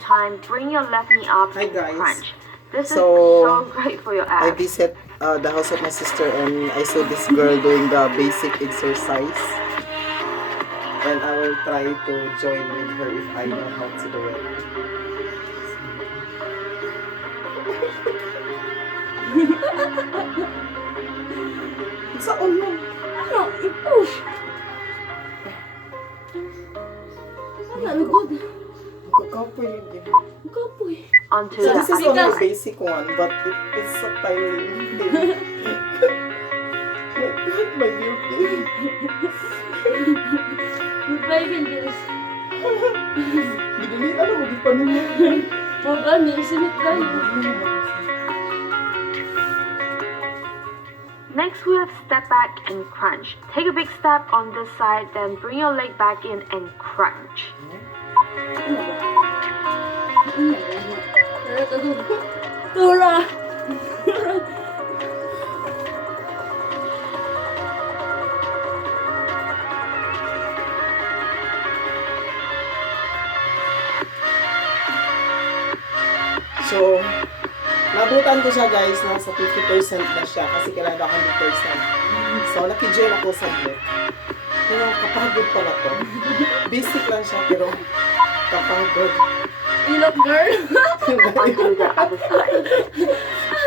time, bring your left knee up Hi and guys. crunch. This is so great for your I abs. visit the house of my sister and I saw this girl doing the basic exercise. And I will try to join with her if I know how to do it. Saan mo? Ano? I-push. Ano? Lugod. Kakapoy yun din. Kapoy. Onto So the this is only a other side. basic one, but it's so tiring. My dear baby. Goodbye, Vindiris. Bidali, ano ko, di pa nila. O gani, isinit kayo. Next, we have step back and crunch. Take a big step on this side, then bring your leg back in and crunch. Tura! So, nabutan ko siya guys, nasa 50% na siya kasi kailangan 100%. So, nakijoin ako saglit. Pero kapagod pala to. Basic lang siya pero kapagod. You look girl. Onto the other side.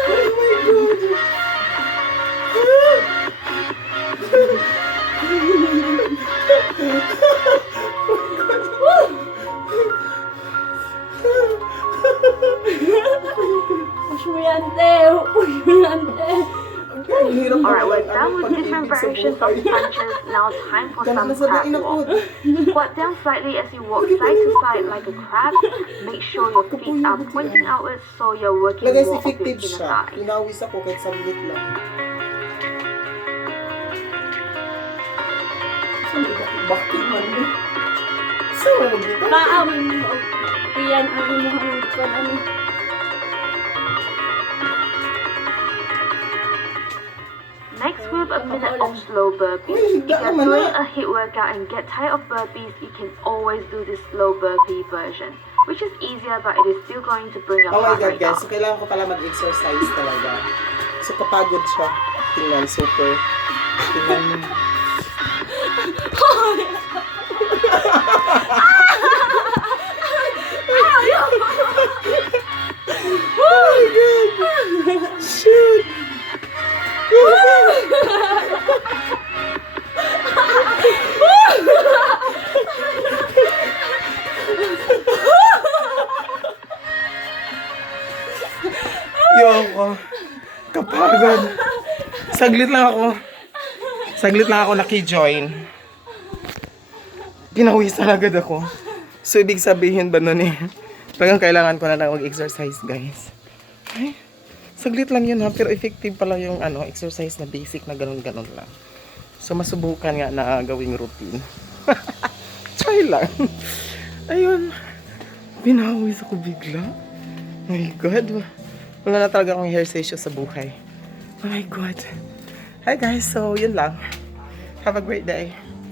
Oh my God! Push mo yan, te. Push mo yan, te. Alright, we're done with different variations of crunches. Now time for some crab walk. Squat down slightly as you walk side to side like a crab. Make sure your feet are pointing outwards so you're working Guys, more of your effective inner siya. thighs. Inawis ako kahit saglit lang. Bakit man mo? Saan mo dito? Maamin mo. Iyan, ano mo hanggang ko ano. Next, we have a minute of slow burpees. If you're doing a HIIT workout and get tired of burpees, you can always do this slow burpee version, which is easier, but it is still going to bring your Oh my heart God rate guys, up. so kailangan ko pala mag-exercise talaga. So kapagod siya. Tingnan, super. Tingnan mo. Oh my God! Shoot! Yoko. Kapagod. Saglit lang ako naki-join. Pinawisan agad ako. So, ibig sabihin ba nun eh? Talagang kailangan ko na lang mag-exercise, guys. Ay, saglit lang yun ha. Pero effective pala yung exercise na basic na ganun-ganun lang. So, masubukan nga na gawing routine. Try lang. Ayun. Pinawis ako bigla. Oh my God. Wala na talaga akong ehersesyo sa buhay. Oh my God. Hi guys. So, yun lang. Have a great day.